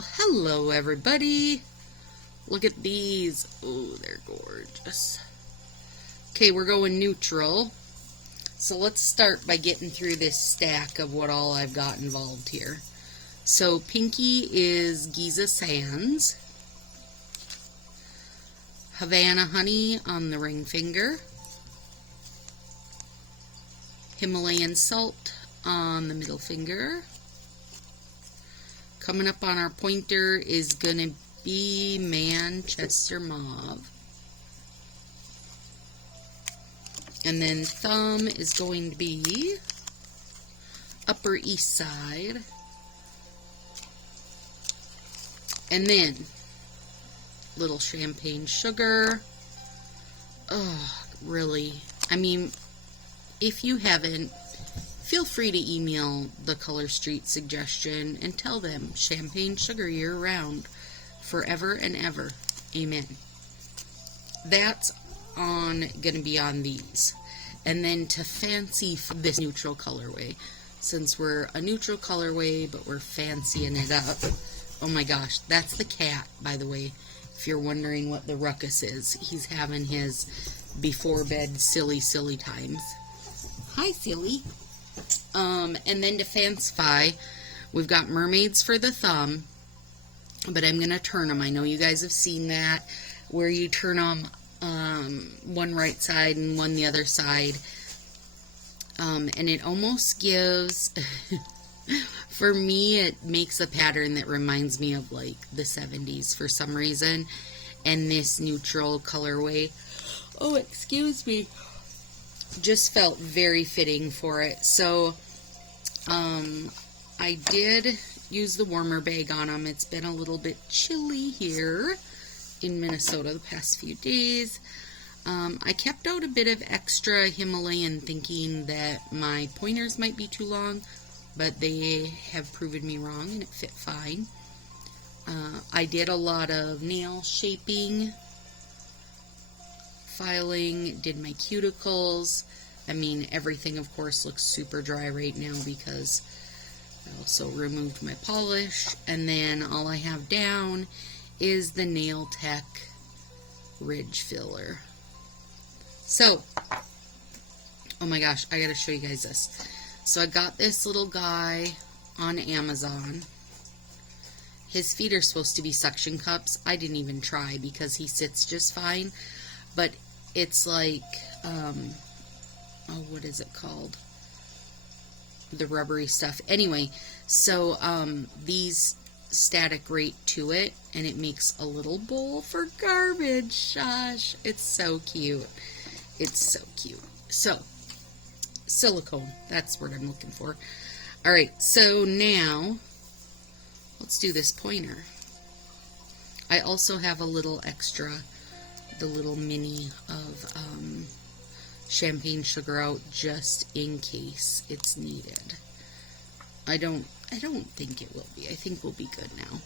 Well, hello everybody. Look at these. Oh, they're gorgeous. Okay, we're going neutral. So let's start by getting through this stack of what all I've got involved here. So pinky is Giza Sands. Havana Honey on the ring finger. Himalayan Salt on the middle finger. Coming up on our pointer is going to be Manchester Mauve. And then thumb is going to be Upper East Side. And then little champagne sugar. Oh, really? I mean, if you haven't, feel free to email the Color Street suggestion and tell them champagne sugar year round, forever and ever. Amen. That's going to be on these. And then to fancy this neutral colorway, since we're a neutral colorway but we're fancying it up. Oh my gosh, that's the cat, by the way. If you're wondering what the ruckus is, he's having his before bed silly times. Hi, silly. And then to fancify, we've got mermaids for the thumb, but I'm going to turn them. I know you guys have seen that, where you turn them one right side and one the other side. And it almost gives, for me, it makes a pattern that reminds me of like the 70s for some reason. And this neutral colorway, oh, excuse me, just felt very fitting for it. So I did use the warmer bag on them. It's been a little bit chilly here in Minnesota the past few days. I kept out a bit of extra Himalayan thinking that my pointers might be too long, but they have proven me wrong and it fit fine. I did a lot of nail shaping, filing, did my cuticles. I mean, everything of course looks super dry right now because I also removed my polish. And then all I have down is the Nail Tech Ridge Filler. So, oh my gosh, I gotta show you guys this. So I got this little guy on Amazon. His feet are supposed to be suction cups. I didn't even try because he sits just fine. But it's like, oh, what is it called? The rubbery stuff. Anyway, so these static right to it, and it makes a little bowl for garbage. Shush. It's so cute. It's so cute. So, silicone. That's what I'm looking for. Alright, so now, let's do this pointer. I also have a little extra, the little mini of champagne sugar out just in case it's needed. I don't think it will be. I think we'll be good now.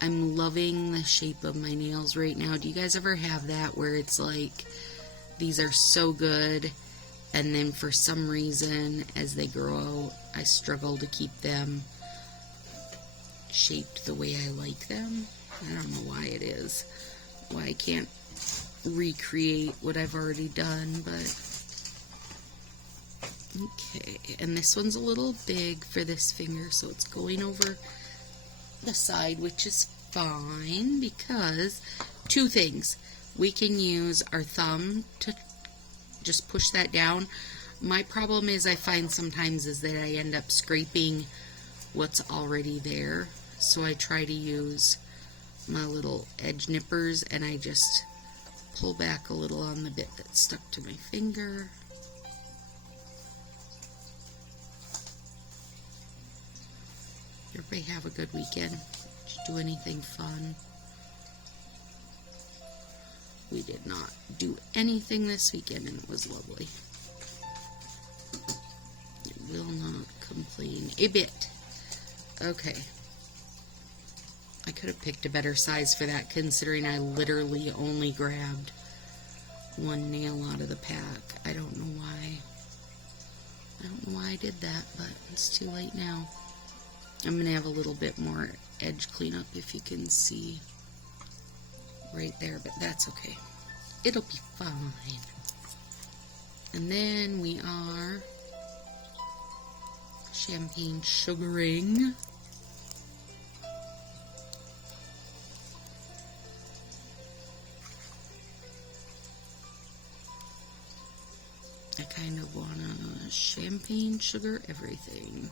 I'm loving the shape of my nails right now. Do you guys ever have that where it's like these are so good and then for some reason as they grow I struggle to keep them shaped the way I like them? I don't know why it is. Why I can't recreate what I've already done, but okay. And this one's a little big for this finger, so it's going over the side, which is fine because two things. We can use our thumb to just push that down. My problem is I find sometimes is that I end up scraping what's already there, so I try to use my little edge nippers and I just pull back a little on the bit that's stuck to my finger. Everybody have a good weekend. Did you do anything fun? We did not do anything this weekend and it was lovely. I will not complain a bit. Okay. I could have picked a better size for that considering I literally only grabbed one nail out of the pack. I don't know why. I don't know why I did that, but it's too late now. I'm going to have a little bit more edge cleanup if you can see right there, but that's okay. It'll be fine. And then we are champagne sugaring. I kind of want to champagne sugar everything.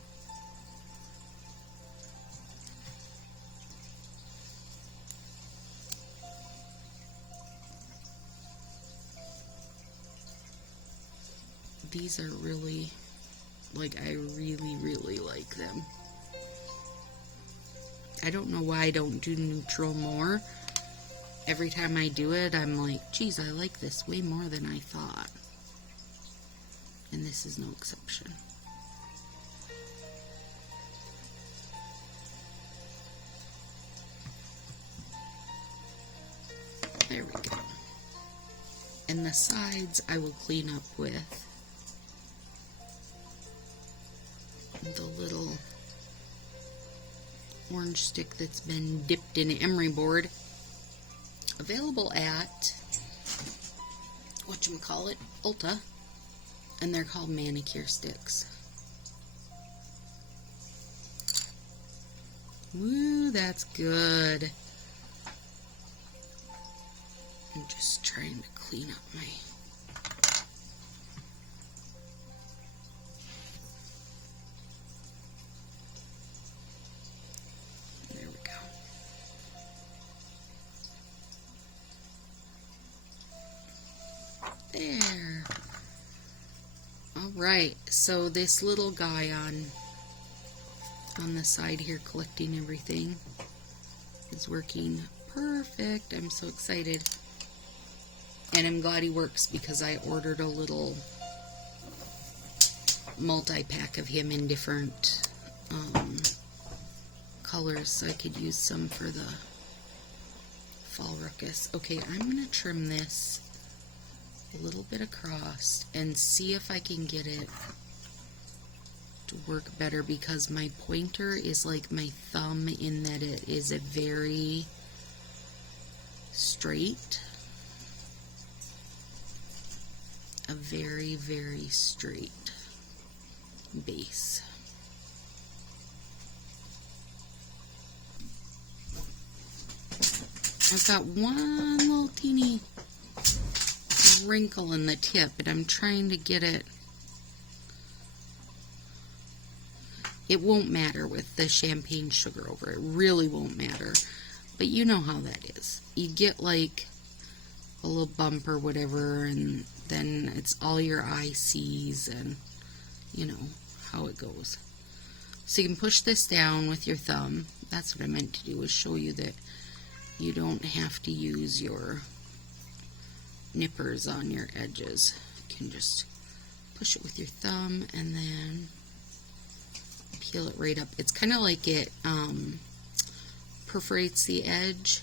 These are really, like, I really like them. I don't know why I don't do neutral more. Every time I do it, I'm like, geez, I like this way more than I thought. And this is no exception. There we go. And the sides I will clean up with the little orange stick that's been dipped in emery board. Available at whatchamacallit, Ulta, and they're called manicure sticks. Woo, that's good. I'm just trying to clean up my there. Alright, so this little guy on the side here collecting everything is working perfect. I'm so excited. And I'm glad he works because I ordered a little multi-pack of him in different colors so I could use some for the fall ruckus. Okay, I'm going to trim this a little bit across and see if I can get it to work better, because my pointer is like my thumb in that it is a very straight, a very straight base. I've got one little teeny wrinkle in the tip, and I'm trying to get it. It won't matter with the champagne sugar over it. Really won't matter. But you know how that is. You get like a little bump or whatever, and then it's all your eye sees, and you know how it goes. So you can push this down with your thumb. That's what I meant to do, was show you that you don't have to use your nippers on your edges. You can just push it with your thumb and then peel it right up. It's kind of like it perforates the edge.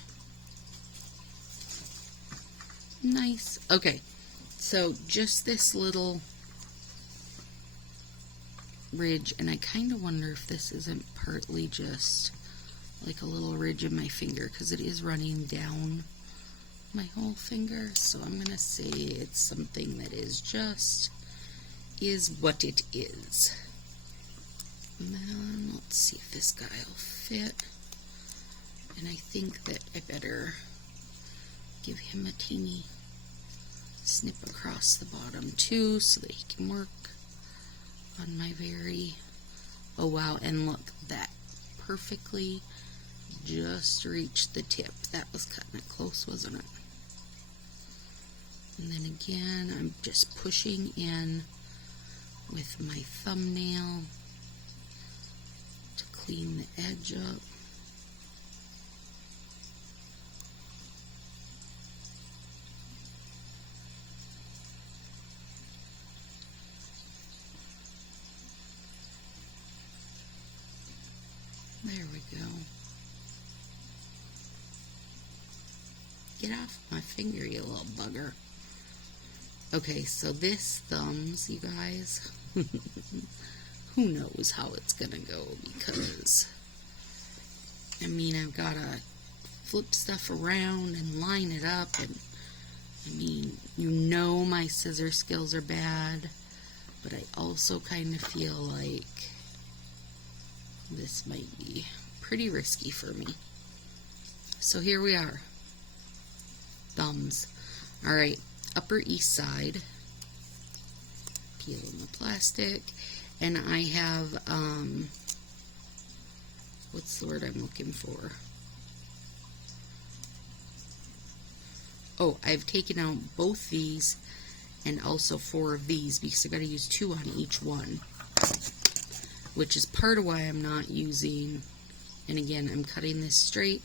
Nice. Okay, so just this little ridge, and I kind of wonder if this isn't partly just like a little ridge in my finger, because it is running down my whole finger, so I'm gonna say it's something that is what it is. And then let's see if this guy will fit, and I think that I better give him a teeny snip across the bottom too, so that he can work on my very, oh wow, and look, that perfectly just reached the tip. That was cutting it close, wasn't it? And then again, I'm just pushing in with my thumbnail to clean the edge up. There we go. Get off my finger, you little bugger. Okay, so this thumbs, you guys, who knows how it's gonna go, because I mean, I've got to flip stuff around and line it up, and I mean, you know my scissor skills are bad, but I also kind of feel like this might be pretty risky for me. So here we are. Thumbs. Alright, Upper East Side. Peeling the plastic. And I have, what's the word I'm looking for? Oh, I've taken out both these and also 4 of these because I got to use 2 on each one, which is part of why I'm not using. And again, I'm cutting this straight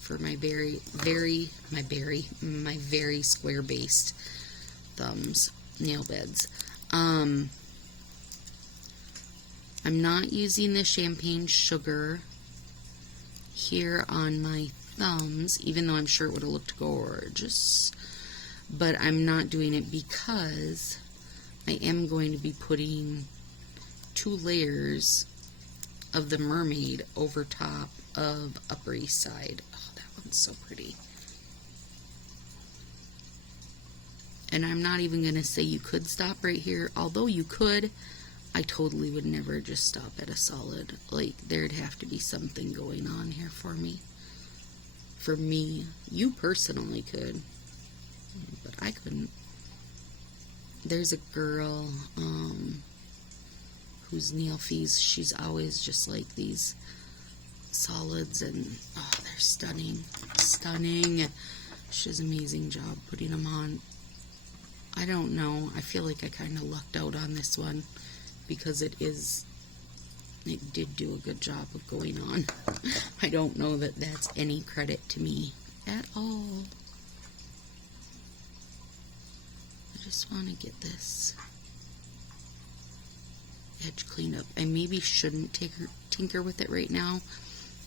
for my very square based thumbs nail beds. I'm not using the champagne sugar here on my thumbs, even though I'm sure it would have looked gorgeous, but I'm not doing it because I am going to be putting 2 layers of the mermaid over top of Upper East Side. Oh, that one's so pretty. And I'm not even going to say you could stop right here, although you could. I totally would never just stop at a solid. Like, there'd have to be something going on here for me. For me, you personally could, but I couldn't. There's a girl whose nail fees, she's always just like these solids, and oh, they're stunning. She does an amazing job putting them on. I don't know, I feel like I kind of lucked out on this one because it did do a good job of going on. I don't know that that's any credit to me at all. I just want to get this edge cleaned up. I maybe shouldn't tinker with it right now.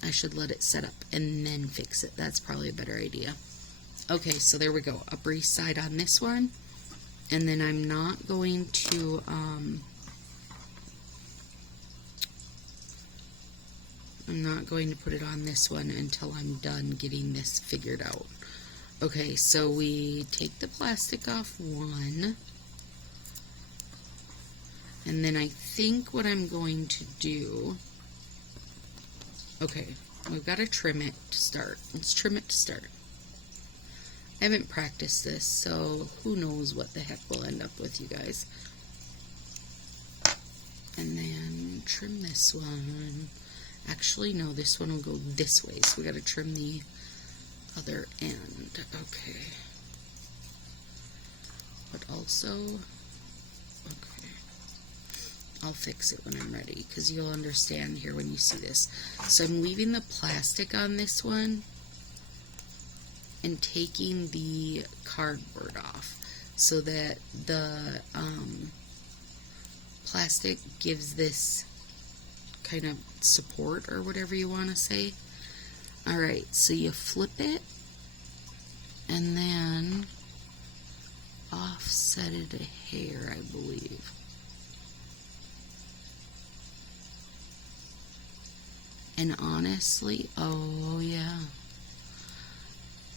I should let it set up and then fix it. That's probably a better idea. Okay, so there we go. Upper East Side on this one. And then I'm not going to put it on this one until I'm done getting this figured out. Okay, so we take the plastic off one. And then I think what I'm going to do... Okay, we've got to trim it to start. Let's trim it to start. I haven't practiced this, so who knows what the heck we'll end up with, you guys. And then trim this one. Actually, no, this one will go this way, so we got to trim the other end. Okay. But also, okay, I'll fix it when I'm ready, because you'll understand here when you see this. So I'm leaving the plastic on this one and taking the cardboard off so that the plastic gives this kind of support, or whatever you want to say. Alright, so you flip it and then offset it a hair, I believe. And honestly, oh yeah.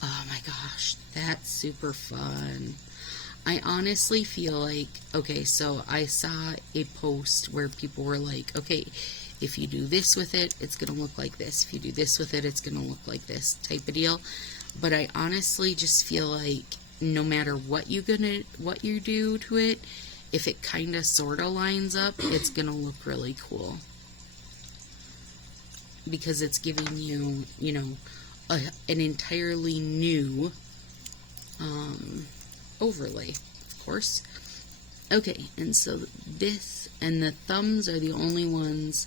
Oh my gosh, that's super fun. I honestly feel like, okay, so I saw a post where people were like, okay, if you do this with it, it's going to look like this. If you do this with it, it's going to look like this type of deal. But I honestly just feel like no matter what you do to it, if it kind of sort of lines up, it's going to look really cool. Because it's giving you, you know, an entirely new overlay, of course. Okay, and so this and the thumbs are the only ones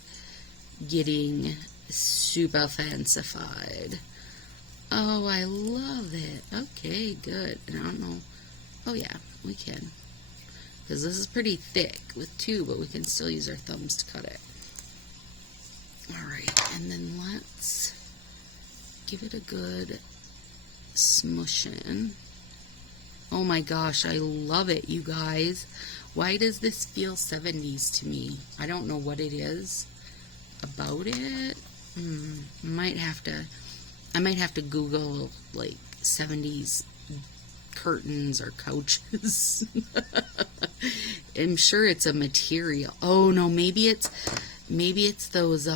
getting super fancified. Oh, I love it. Okay, good. And I don't know. Oh yeah, we can. Because this is pretty thick with 2, but we can still use our thumbs to cut it. Alright, and then let's give it a good smushing. Oh my gosh, I love it, you guys. Why does this feel 70s to me? I don't know what it is about it, I might have to Google like 70s curtains or couches. I'm sure it's a material. Oh no, maybe it's those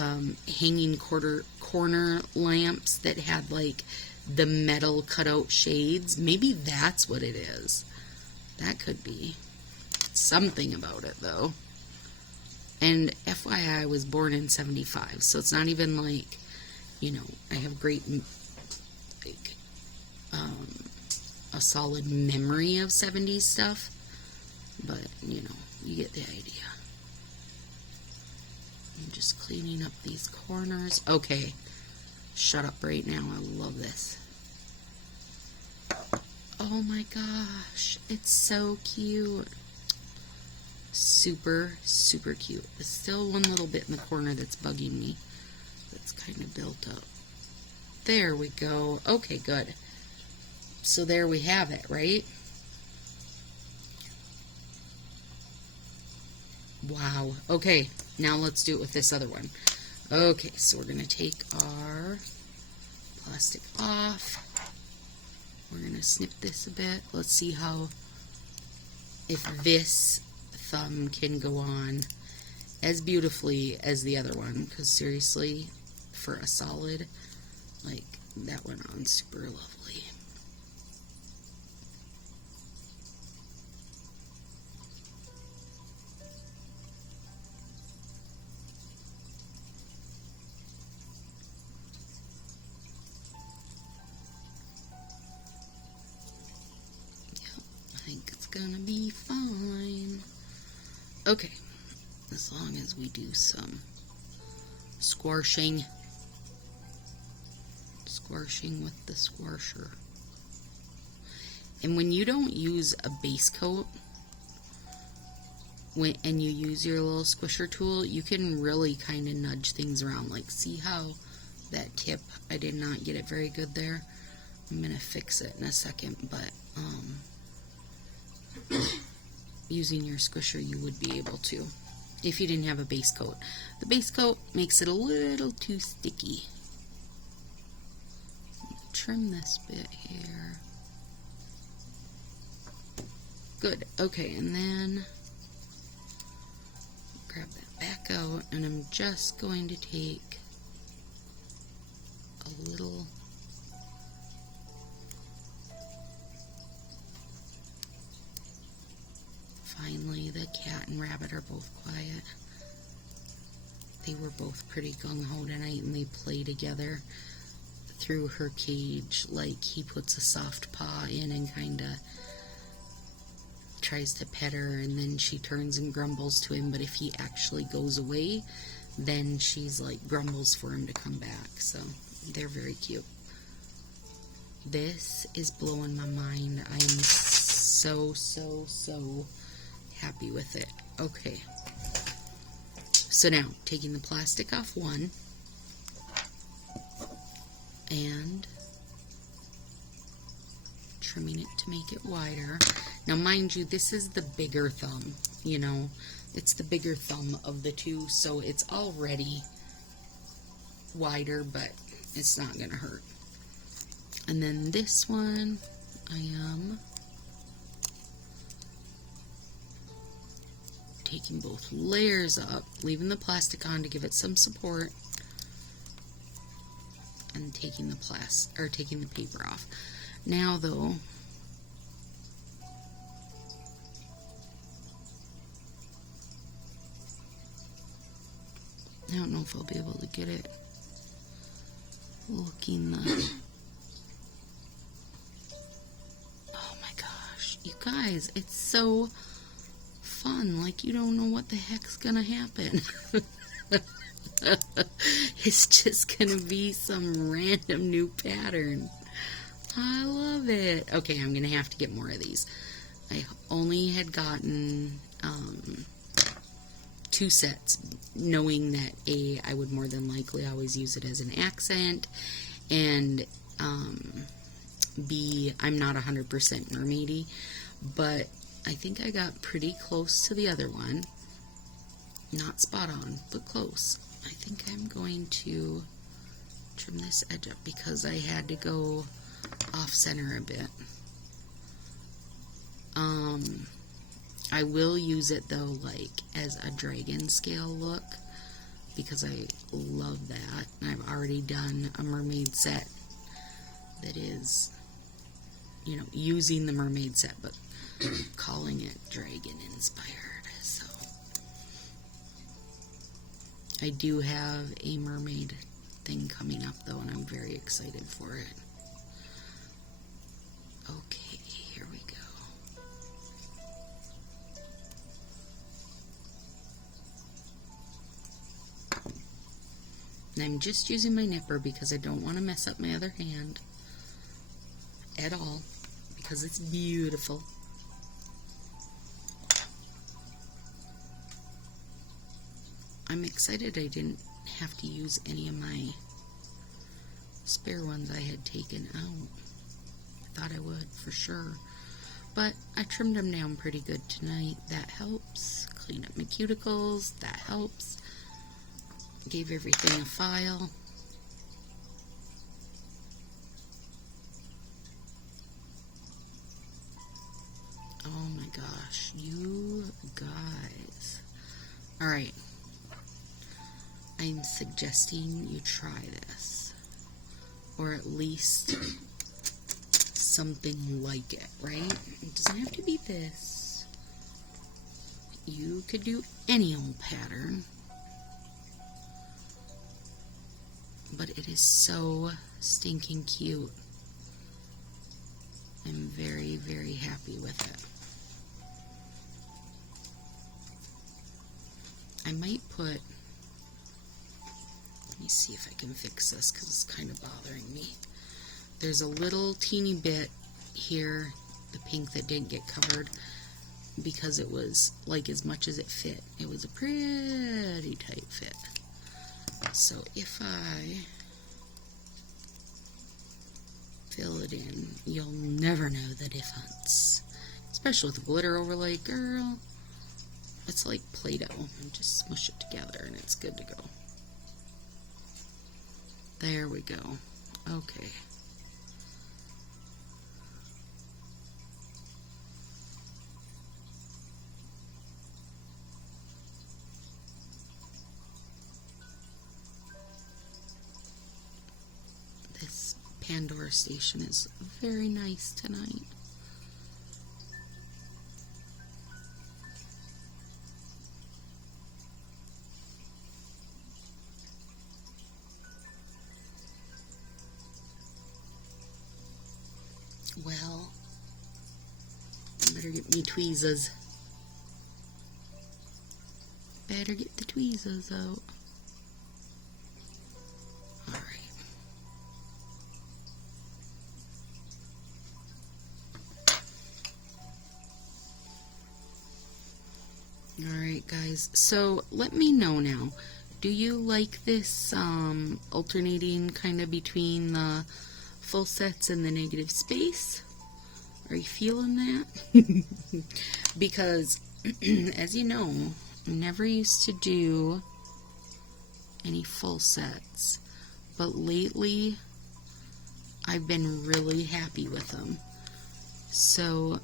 hanging corner lamps that had like the metal cutout shades. Maybe that's what it is. That could be. Something about it though. And FYI, I was born in 75, so it's not even like, you know, I have great, like, a solid memory of 70s stuff, but, you know, you get the idea. I'm just cleaning up these corners. Okay, shut up right now. I love this. Oh my gosh, it's so cute. Super, super cute. There's still one little bit in the corner that's bugging me. That's kind of built up. There we go. Okay, good. So there we have it, right? Wow. Okay, now let's do it with this other one. Okay, so we're going to take our plastic off. We're going to snip this a bit. Let's see if this thumb can go on as beautifully as the other one, because seriously, for a solid, like, that went on super lovely. Yep, I think it's gonna be fine. Okay, as long as we do some squashing with the squasher. And when you don't use a base coat, and you use your little squisher tool, you can really kind of nudge things around. Like, see how that tip, I did not get it very good there. I'm gonna fix it in a second, but using your squisher, you would be able to, if you didn't have a base coat. The base coat makes it a little too sticky. Trim this bit here. Good. Okay, and then grab that back out, and I'm just going to take a little Finally, the cat and rabbit are both quiet. They were both pretty gung-ho tonight, and they play together through her cage. Like, he puts a soft paw in and kind of tries to pet her, and then she turns and grumbles to him, but if he actually goes away, then she's like grumbles for him to come back. So they're very cute. This is blowing my mind. I am so happy with it. Okay, so now taking the plastic off one and trimming it to make it wider. Now mind you, this is the bigger thumb, you know, it's the bigger thumb of the two, so it's already wider, but it's not gonna hurt. And then this one, I am taking both layers up, leaving the plastic on to give it some support, and taking the paper off. Now though, I don't know if I'll be able to get it looking the... Oh my gosh, you guys, it's so fun. Like, you don't know what the heck's gonna happen. It's just gonna be some random new pattern. I love it. Okay, I'm gonna have to get more of these. I only had gotten 2 sets, knowing that A, I would more than likely always use it as an accent, and B, I'm not 100% mermaidy, but I think I got pretty close to the other one. Not spot on, but close. I think I'm going to trim this edge up because I had to go off center a bit. I will use it though, like as a dragon scale look, because I love that. And I've already done a mermaid set that is, you know, using the mermaid set, but calling it dragon inspired. So I do have a mermaid thing coming up though, and I'm very excited for it. Okay, here we go. And I'm just using my nipper because I don't want to mess up my other hand at all, because it's beautiful. I'm excited I didn't have to use any of my spare ones I had taken out. I thought I would for sure, but I trimmed them down pretty good tonight. That helps. Clean up my cuticles. That helps. Gave everything a file. Oh my gosh, you guys. Alright. I'm suggesting you try this. Or at least something like it, right? It doesn't have to be this. You could do any old pattern. But it is so stinking cute. I'm very, very happy with it. I might put, let me see if I can fix this because it's kind of bothering me. There's a little teeny bit here, the pink that didn't get covered because it was like as much as it fit. It was a pretty tight fit. So if I fill it in, you'll never know the difference. Especially with glitter overlay, girl. It's like Play-Doh. And just smush it together and it's good to go. There we go. Okay. This Pandora station is very nice tonight. Well, I better get me tweezers. Better get the tweezers out. Alright. Alright guys, so let me know now. Do you like this alternating kind of between the full sets and the negative space? Are you feeling that? Because, as you know, I never used to do any full sets, but lately I've been really happy with them. So,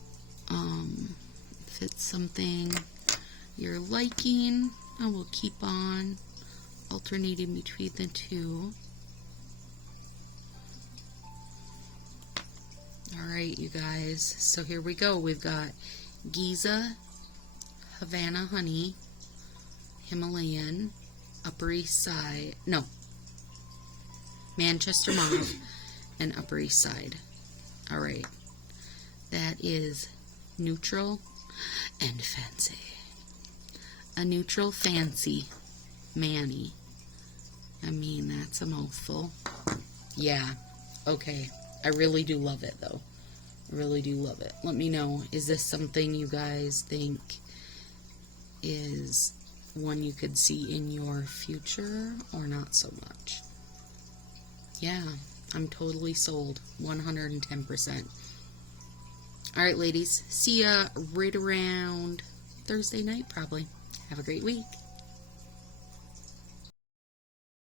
if it's something you're liking, I will keep on alternating between the two. Alright, you guys, so here we go. We've got Giza, Havana Honey, Himalayan, Upper East Side, no, Manchester Mauve, and Upper East Side. Alright, that is neutral and fancy. A neutral fancy Manny. I mean, that's a mouthful. Yeah, okay. I really do love it, though. I really do love it. Let me know, is this something you guys think is one you could see in your future, or not so much? Yeah, I'm totally sold. 110%. Alright, ladies. See ya right around Thursday night, probably. Have a great week.